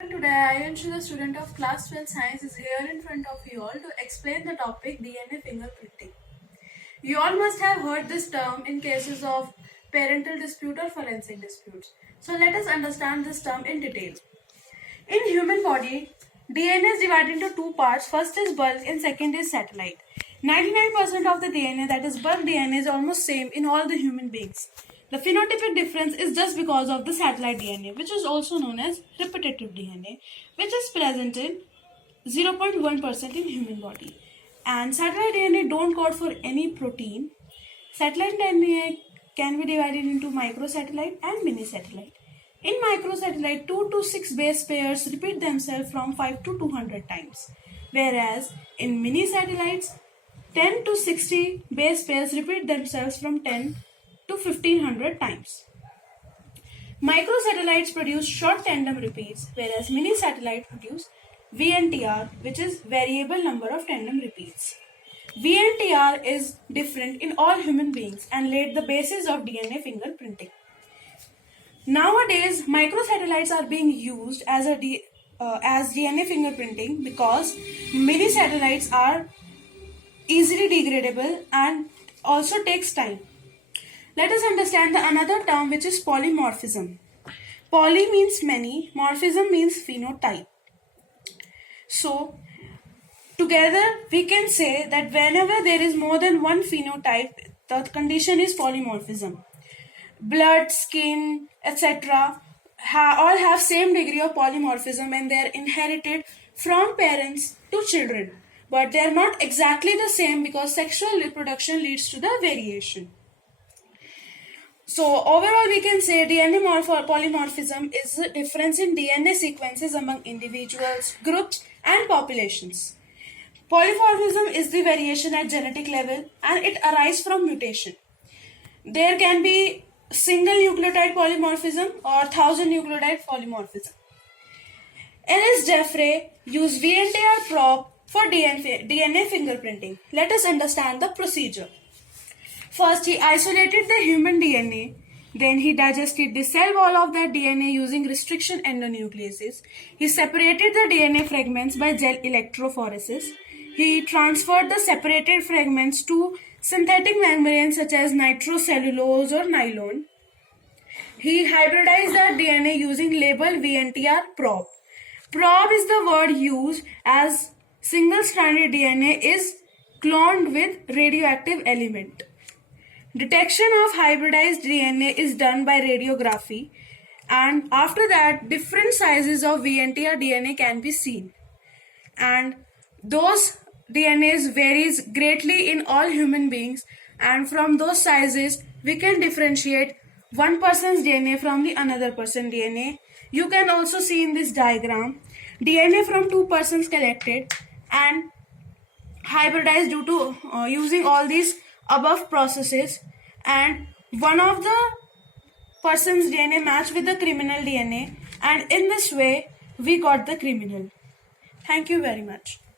Today, I Anshu, the student of class 12 science, is here in front of you all to explain the topic DNA fingerprinting. You all must have heard this term in cases of parental dispute or forensic disputes. So let us understand this term in detail. In human body, DNA is divided into two parts. First is bulk and second is satellite. 99% of the DNA, that is bulk DNA, is almost same in all the human beings. The phenotypic difference is just because of the satellite DNA, which is also known as repetitive DNA, which is present in 0.1% in human body. And satellite DNA don't code for any protein. Satellite DNA can be divided into microsatellite and mini satellite. In microsatellite, 2 to 6 base pairs repeat themselves from 5 to 200 times, whereas in mini satellites, 10 to 60 base pairs repeat themselves from 10 to 1500 times. Microsatellites produce short tandem repeats, whereas mini satellites produce VNTR, which is variable number of tandem repeats. VNTR is different in all human beings and laid the basis of DNA fingerprinting. Nowadays, microsatellites are being used as DNA fingerprinting because mini satellites are easily degradable and also takes time. Let us understand the another term, which is polymorphism. Poly means many, morphism means phenotype. So, together we can say that whenever there is more than one phenotype, the condition is polymorphism. Blood, skin, etc. all have same degree of polymorphism and they are inherited from parents to children. But they are not exactly the same because sexual reproduction leads to the variation. So overall we can say DNA polymorphism is a difference in DNA sequences among individuals, groups and populations. Polymorphism is the variation at genetic level and it arises from mutation. There can be single nucleotide polymorphism or 1000 nucleotide polymorphism. Ellis Jeffrey used VNTR probe for DNA fingerprinting. Let us understand the procedure. First, he isolated the human DNA. Then he digested the cell wall of that DNA using restriction endonucleases. He separated the DNA fragments by gel electrophoresis. He transferred the separated fragments to synthetic membranes such as nitrocellulose or nylon. He hybridized the DNA using labeled VNTR probe. Probe is the word used as single-stranded DNA is cloned with radioactive element. Detection of hybridized DNA is done by radiography, and after that different sizes of VNTR DNA can be seen, and those DNAs varies greatly in all human beings, and from those sizes we can differentiate one person's DNA from the another person's DNA. You can also see in this diagram DNA from two persons collected and hybridized due to using all these above processes, and one of the person's DNA matched with the criminal DNA, and in this way we got the criminal. Thank you very much.